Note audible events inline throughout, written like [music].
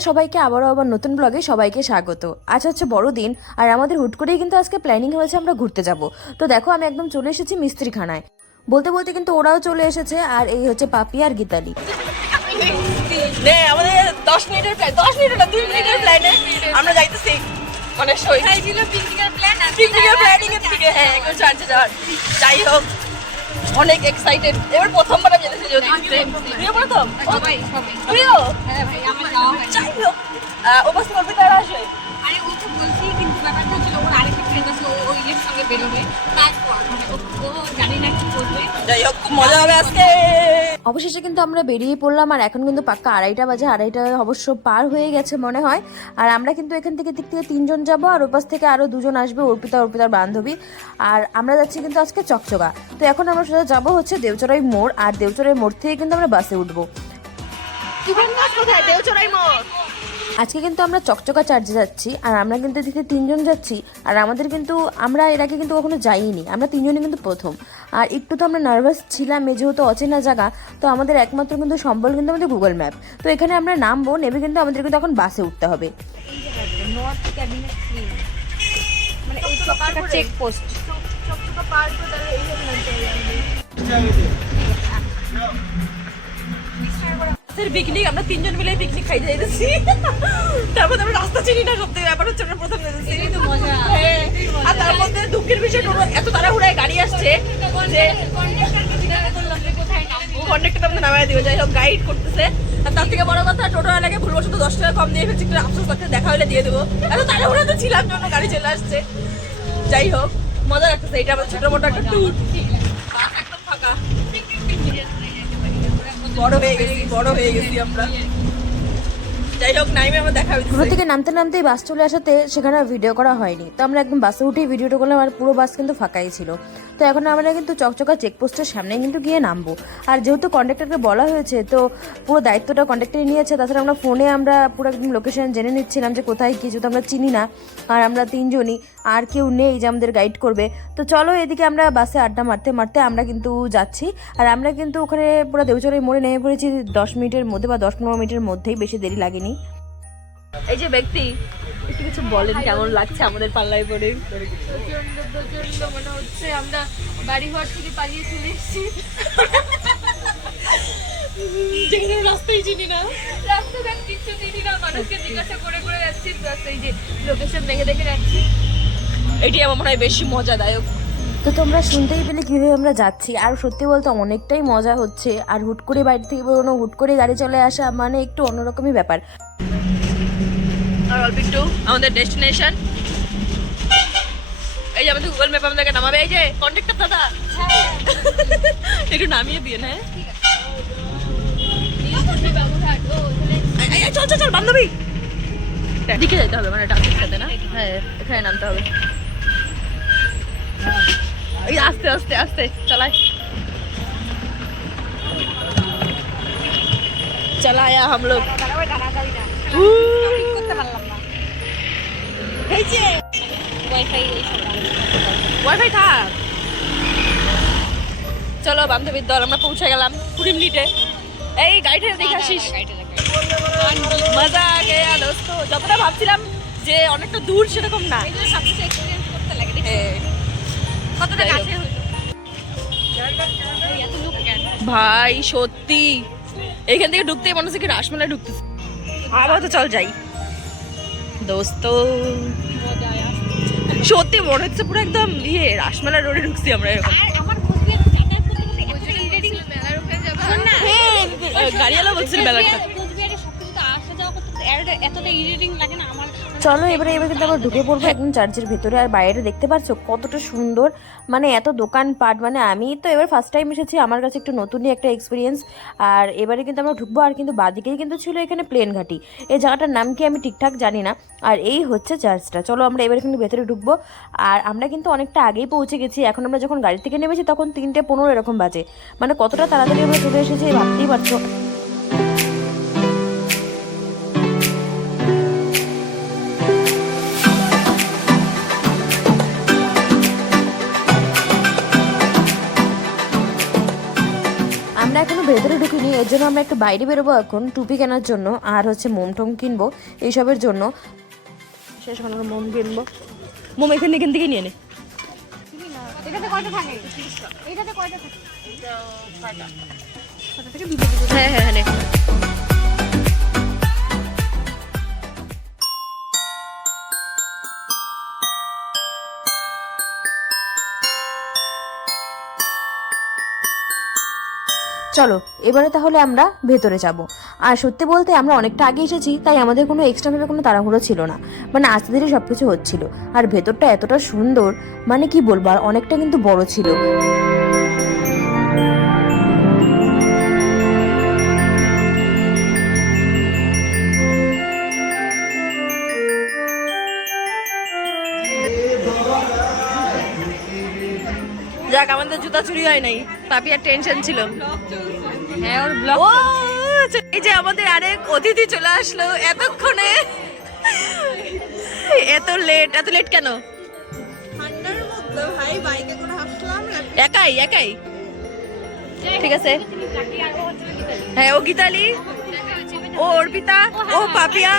Hello সবাইকে আবারও আবার নতুন ব্লগে সবাইকে স্বাগত। আজ হচ্ছে বড়দিন আর আমাদের হুট করেই কিন্তু আজকে প্ল্যানিং হয়েছে আমরা ঘুরতে যাব। তো দেখো আমি একদম চলে এসেছি মিস্ত্রিখানায়। বলতে বলতে কিন্তু ওরাও চলে এসেছে আর এই হচ্ছে পাপি আর গীতালি। আমাদের দশ মিনিটের প্ল্যান দশ মিনিট না দুই মিনিটের প্ল্যানে আমরা যাইতেছি। অনেক ছিল পিকনিকের প্ল্যান পিকনিকের প্ল্যানিং এর দিকে হ্যাঁ একটু চার্জে যাওয়ার। যাই হোক। অনেক এক্সাইটেড এবার প্রথমবার আমি যেতেছি যদি প্রিয় প্রথম তুইও হ্যাঁ ভাই আমার যাওয়া হয় যাই হোক আহ, করবে তারা আসবে। আরে ও তো বলছি। ও ইয়ের সঙ্গে বেরোবে। তারপর মানে ও ও জানি না কি করবে। যাই হোক খুব মজা হবে আজকে। অবশেষে কিন্তু আমরা বেরিয়ে পড়লাম আর এখন কিন্তু পাক্কা আড়াইটা বাজে। আড়াইটা অবশ্য পার হয়ে গেছে মনে হয়। আর আমরা কিন্তু এখান থেকে দিক থেকে তিনজন যাব আর ওপাশ থেকে আরও দুজন আসবে অর্পিতা অর্পিতার বান্ধবী। আর আমরা যাচ্ছি কিন্তু আজকে চকচকা। তো এখন আমরা সোজা যাব হচ্ছে দেওচড়াই মোড় আর দেওচড়াই মোড় থেকে কিন্তু আমরা বাসে উঠবো। দেওচড়াই মোড়। আজকে কিন্তু আমরা চকচকা চার্জে যাচ্ছি, আর আমরা কিন্তু এদিকে তিনজন যাচ্ছি, আর আমাদের কিন্তু, আমরা এর আগে কিন্তু কখনো যাইনি, আমরা তিনজনই কিন্তু প্রথম। আর একটু তো আমরা নার্ভাস ছিলাম যেহেতু অচেনা জায়গা, তো আমাদের একমাত্র কিন্তু সম্বল কিন্তু আমাদের গুগল ম্যাপ তো এখানে আমরা নামবো নেবে কিন্তু আমাদের কিন্তু এখন বাসে উঠতে হবে। মানে এই চকচকা চেক পোস্ট পিকনিক আমরা তিনজন মিলে পিকনিক খাইতে যাইতেছি। তারপর আমরা রাস্তা চিনি না সত্যি ব্যাপার হচ্ছে আমরা প্রথম তো মজা। হ্যাঁ, আর তার মধ্যে দুঃখের বিষয় টোটো এত তাড়াহুড়ায় গাড়ি আসছে যে কন্ডাক্টর আমাদের নামায় দিবে। যাই হোক গাইড করতেছে। আর তার থেকে বড় কথা টোটো এলাকে ভুলবশত দশ টাকা কম দিয়ে ফেলছি একটু আফসোস করতে দেখা হলে দিয়ে দেবো। এত তাড়াহুড়াতে ছিলাম জন্য গাড়ি চলে আসছে। যাই হোক মজা লাগতেছে এটা আমাদের ছোট মোটো একটা ট্যুর বড় হয়ে গেছি বড় হয়ে গেছি আমরা। যাই হোক, নাইমে আমার দেখা হয়েছে থেকে নামতে নামতেই বাস চলে আসাতে সেখানে ভিডিও করা হয়নি। তো আমরা একদম বাসে উঠেই ভিডিওটা করলাম আর পুরো বাস কিন্তু ফাঁকাই ছিল। তো এখন আমরা কিন্তু চকচকা চেকপোস্টের সামনে কিন্তু গিয়ে নামবো। আর যেহেতু কন্ডাক্টরকে বলা হয়েছে, তো পুরো দায়িত্বটা কন্ডাক্টরই নিয়েছে, তাছাড়া আমরা ফোনে আমরা পুরো একদম লোকেশন জেনে নিচ্ছিলাম যে কোথায় কিছু তো আমরা চিনি না। আর আমরা তিনজনই, আর কেউ নেই যে আমাদের গাইড করবে। তো চলো এদিকে আমরা বাসে আড্ডা মারতে মারতে আমরা কিন্তু যাচ্ছি। আর আমরা কিন্তু ওখানে পুরো দেউচরের মোড়ে নেমে পড়েছি দশ মিনিটের মধ্যে বা দশ পনেরো মিনিটের মধ্যেই, বেশি দেরি লাগেনি। এই যে ব্যক্তি একটু কিছু বলেন কেমন লাগছে আমাদের পাল্লায় পড়ে? প্রচণ্ড প্রচণ্ড মনে হচ্ছে আমরা বাড়ি ঘর থেকে পালিয়ে চলে এসেছি। যেখানে রাস্তাই চিনি না। রাস্তাঘাট কিচ্ছু চিনি না মানুষকে জিজ্ঞাসা করে করে যাচ্ছি রাস্তায় যে লোকেশন দেখে দেখে যাচ্ছি। এটি আমার মনে হয় বেশি মজাদায়ক। তো তোমরা শুনতেই পেলে কীভাবে আমরা যাচ্ছি। আর সত্যি বলতে অনেকটাই মজা হচ্ছে। আর হুট করে বাড়ি থেকে বেরোনো হুট করে গাড়ি চলে আসা মানে একটু অন্যরকমই ব্যাপার। আর অল্প একটু আমাদের ডেস্টিনেশন এই যে আমাদের গুগল ম্যাপ আমাদেরকে নামাবে। এই যে কন্ট্যাক্টর দাদা। একটু নামিয়ে দিয়ে না হ্যাঁ? চল চল চল, বান্ধবী। দিকে যেতে হবে মানে ডাক্তার সাথে না? হ্যাঁ এখানে নামতে হবে। এই, আস্তে আস্তে আস্তে, চালাই। চালায়া হাম লোক চলো বান্ধবীর দল আমরা পৌঁছে গেলাম কুড়ি মিনিটে এই গাড়িটা দেখে আসিস মজা গেয়া দোস্ত যতটা ভাবছিলাম যে অনেকটা দূর সেরকম না হ্যাঁ। ভাই সত্যি এখান থেকে ঢুকতেই মনে হচ্ছে কি রাসমেলায় ঢুকতেছে আবার তো চল যাই। দোস্ত সত্যি মনে হচ্ছে পুরো একদম ইয়ে রাসমেলা রোডে ঢুকছি আমরা এরকম আর আমার কোচবিহার যাতায়াত করতে করতে এতটা ইরিটেটিং মেলার ওখানে যাব। শোন না হ্যাঁ, গাড়িওয়ালা বলছিল মেলাটা। কোচবিহারে সব কিছুতে আসা যাওয়া করতে করতে এতটা- ইরিটিং লাগে চলো, এবারে, এবার কিন্তু আমরা ঢুকে পড়ব একদম চার্চের ভেতরে। আর বাইরে দেখতে পাচ্ছ কতটা সুন্দর? মানে এত দোকানপাট মানে আমি তো এবার ফার্স্ট টাইম এসেছি, আমার কাছে একটু নতুনই একটা এক্সপিরিয়েন্স আর এবারে কিন্তু আমরা ঢুকবো, আর কিন্তু বাদিকেই কিন্তু ছিল এখানে প্লেন ঘাটি। এই জায়গাটার নাম কি আমি ঠিকঠাক জানি না। আর এই হচ্ছে চার্চটা। চলো, আমরা এবারে কিন্তু ভেতরে ঢুকবো। আর আমরা কিন্তু অনেকটা আগেই পৌঁছে গেছি। এখন আমরা যখন গাড়ি থেকে নেমেছি, তখন তিনটে পনেরো এরকম বাজে। মানে কতটা তাড়াতাড়ি আমরা চলে এসেছি ভাবতেই পারছ এখনও ভেতরে ঢুকিনি এর জন্য আমরা একটু বাইরে বেরোবো এখন টুপি কেনার জন্য আর হচ্ছে মোম টোম কিনবো এইসবের জন্য। শেষ আমরা মোম কিনবো। মোম এখান এখান থেকে নিয়ে নে। এটাতে কয়টা থাকে? এটাতে কয়টা থাকে? হ্যাঁ হ্যাঁ হ্যাঁ চলো, এবারে তাহলে আমরা ভেতরে যাব। আর সত্যি বলতে আমরা অনেকটা আগে এসেছি, তাই আমাদের কোনো এক্সট্রাভাবে কোনো তাড়াহুড়ো ছিল না। মানে আস্তে ধীরে সব কিছু হচ্ছিল। আর ভেতরটা এতটা সুন্দর মানে কি বলব, আর অনেকটা কিন্তু বড় ছিল। জুতা চুরি হয় নাই। পাপি আর টেনশন ছিল। হ্যাঁ ওর ব্লগ আচ্ছা, এই যে আমাদের আরেক অতিথি চলে আসলো এতক্ষণে। এত লেট এত লেট কেন? একাই একাই? ঠিক আছে। হ্যাঁ ও গীতালি ও অর্পিতা ও পাপিয়া।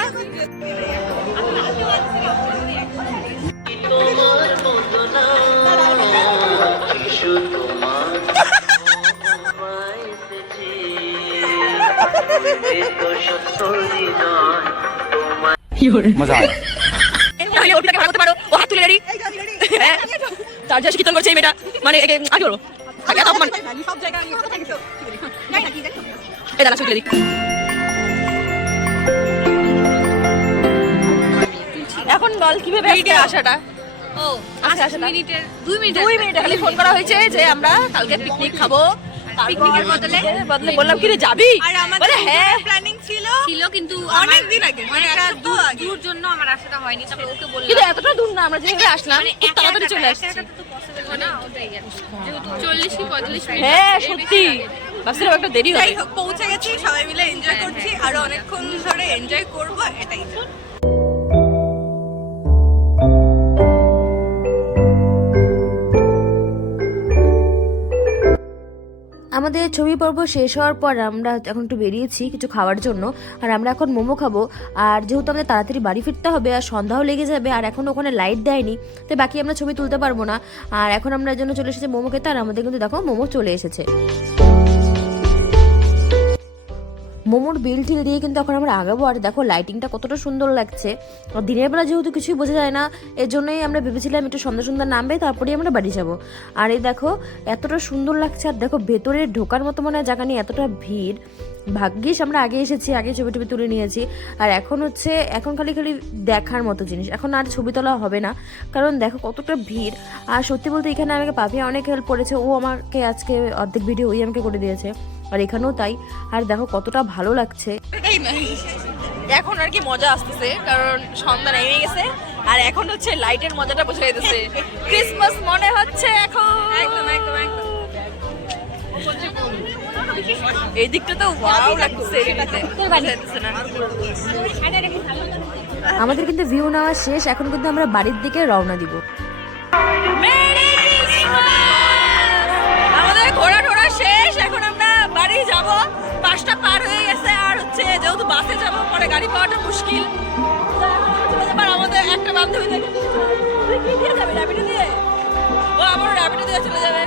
मजा হ্যাঁ। তার যা কীর্তন করছে এই মেয়েটা। মানে একে আগে বলো আগে অপমান। সব জায়গায় যাই এই দাঁড়া দিই। এখন বল কীভাবে আসাটা। ও আচ্ছা, আচ্ছা। মিনিটের দুই মিনিটের দুই মিনিট খালি ফোন করা হয়েছে যে আমরা কালকে পিকনিক খাব। পিকনিকের বদলে বদলে বললাম কি রে যাবি বলে হ্যাঁ। প্ল্যানিং ছিল ছিল কিন্তু অনেক দিন আগে, অনেকটা দূর জন্য আমার আসাটা হয়নি তবে ওকে বললাম। কিন্তু এতটা দূর না আমরা যেভাবে আসলাম খুব তাড়াতাড়ি চলে আসছি। একাটা তো possible না, ওটাই আর কি। যেহেতু চল্লিশ কি পঁয়তাল্লিশ মিনিট হ্যাঁ সত্যি। ভাবছিলাম একটা দেরি হবে। পৌঁছে গেছি সবাই মিলে এনজয় করছি আরও অনেকক্ষণ ধরে এনজয় করব এটাই। আমাদের ছবি পর্ব শেষ হওয়ার পর আমরা এখন একটু বেরিয়েছি কিছু খাওয়ার জন্য। আর আমরা এখন মোমো খাব। আর যেহেতু আমাদের তাড়াতাড়ি বাড়ি ফিরতে হবে আর সন্ধ্যাও লেগে যাবে আর এখন ওখানে লাইট দেয়নি, তাই বাকি আমরা ছবি তুলতে পারব না। আর এখন আমরা এর জন্য চলে এসেছি মোমো খেতে। আর আমাদের কিন্তু দেখো মোমো চলে এসেছে। মোমোর বিল ঠিল দিয়ে কিন্তু এখন আমরা আগাবো। আর দেখো লাইটিংটা কতটা সুন্দর লাগছে। আর দিনের বেলা যেহেতু কিছুই বোঝা যায় না, এর জন্যই আমরা ভেবেছিলাম একটু সন্ধ্যা সন্ধ্যা নামবে, তারপরেই আমরা বাড়ি যাব। আর এই দেখো, এতটা সুন্দর লাগছে। আর দেখো, ভেতরে ঢোকার মতো মনে হয় জায়গা নিয়ে এতটা ভিড়। ভাগ্যিস আমরা আগে এসেছি আগে ছবি টবি তুলে নিয়েছি। আর এখন হচ্ছে এখন খালি খালি দেখার মতো জিনিস। এখন আর ছবি তোলা হবে না। কারণ দেখো কতটা ভিড়। আর সত্যি বলতে এখানে আমাকে পাপিয়া অনেক হেল্প করেছে। ও আমাকে আজকে অর্ধেক ভিডিও ওই আমাকে করে দিয়েছে। আর এখানেও তাই। আর দেখো কতটা ভালো লাগছে। এখন আর কি মজা আসতেছে। কারণ সন্ধ্যা নেমে গেছে। আর এখন হচ্ছে লাইটের মজাটা বোঝা যাইতেছে। [laughs] ক্রিসমাস মনে হচ্ছে এখন। একদম একদম একদম। এই দিকটা তো ওয়াও লাগছে? আমাদের কিন্তু ভিউ নেওয়া শেষ এখন কিন্তু আমরা বাড়ির দিকে রওনা দিব। আমাদের ঘোরা টোরা শেষ এখন আমরা বাড়ি যাব। পাঁচটা পার হয়ে গেছে আর হচ্ছে যেহেতু বাসে যাব পরে গাড়ি পাওয়াটা মুশকিল। আমাদের একটা বান্ধবী দেখে দিয়ে যাবে? র্যাপিডো দিয়ে? ও আমার র্যাপিডো দিয়ে চলে যাবে।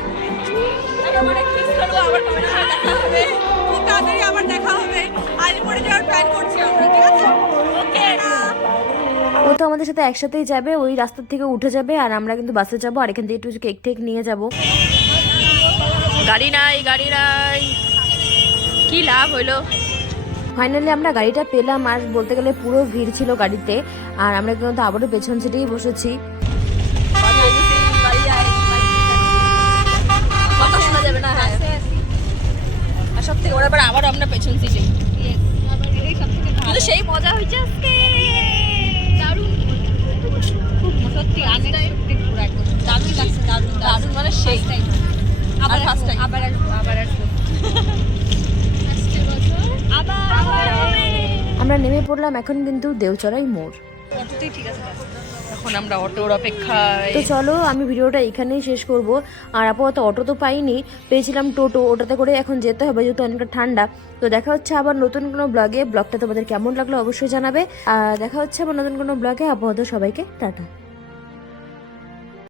আবার দেখা হবে। খুব তাড়াতাড়ি আবার দেখা হবে। আলিপুরে যাওয়ার প্ল্যান করছি আমরা ঠিক আছে? ওকে ও তো আমাদের সাথে একসাথেই যাবে ওই রাস্তার থেকে উঠে যাবে আর আমরা কিন্তু বাসে যাব আর এখান থেকে একটু কেক টেক নিয়ে যাব। গাড়ি নাই গাড়ি নাই। কি লাভ হইল ফাইনালি আমরা গাড়িটা পেলাম আর বলতে গেলে পুরো ভিড় ছিল গাড়িতে আর আমরা কিন্তু আবারও পেছন সিটেই বসেছি কথা শোনা যাবে না হ্যাঁ আর সব থেকে বড় ব্যাপার আবার আমরা পেছন সিটে কিন্তু সেই মজা হয়েছে আজকে। সত্যি আনএক্সপেক্টেড পুরো একদম দারুণ লাগছে দারুণ দারুণ মানে সেই। আবার আর first আবার আসব। আবার আসব। [laughs] আবার আবার হবে। আমরা নেমে পড়লাম এখন কিন্তু দেওচড়াই মোড়। এখন আমরা অটোর অপেক্ষায়। তো চলো, আমি ভিডিওটা এখানেই শেষ করব। আর আপাতত অটো তো পাইনি, পেয়েছিলাম টোটো। ওটাতে করে এখন যেতে হবে, যেহেতু অনেকটা ঠান্ডা। তো দেখা হচ্ছে আবার নতুন কোনো ব্লগে ব্লগটা তোমাদের কেমন লাগল অবশ্যই জানাবে। আর দেখা হচ্ছে আবার নতুন কোনো ব্লগে আপাতত সবাইকে টাটা।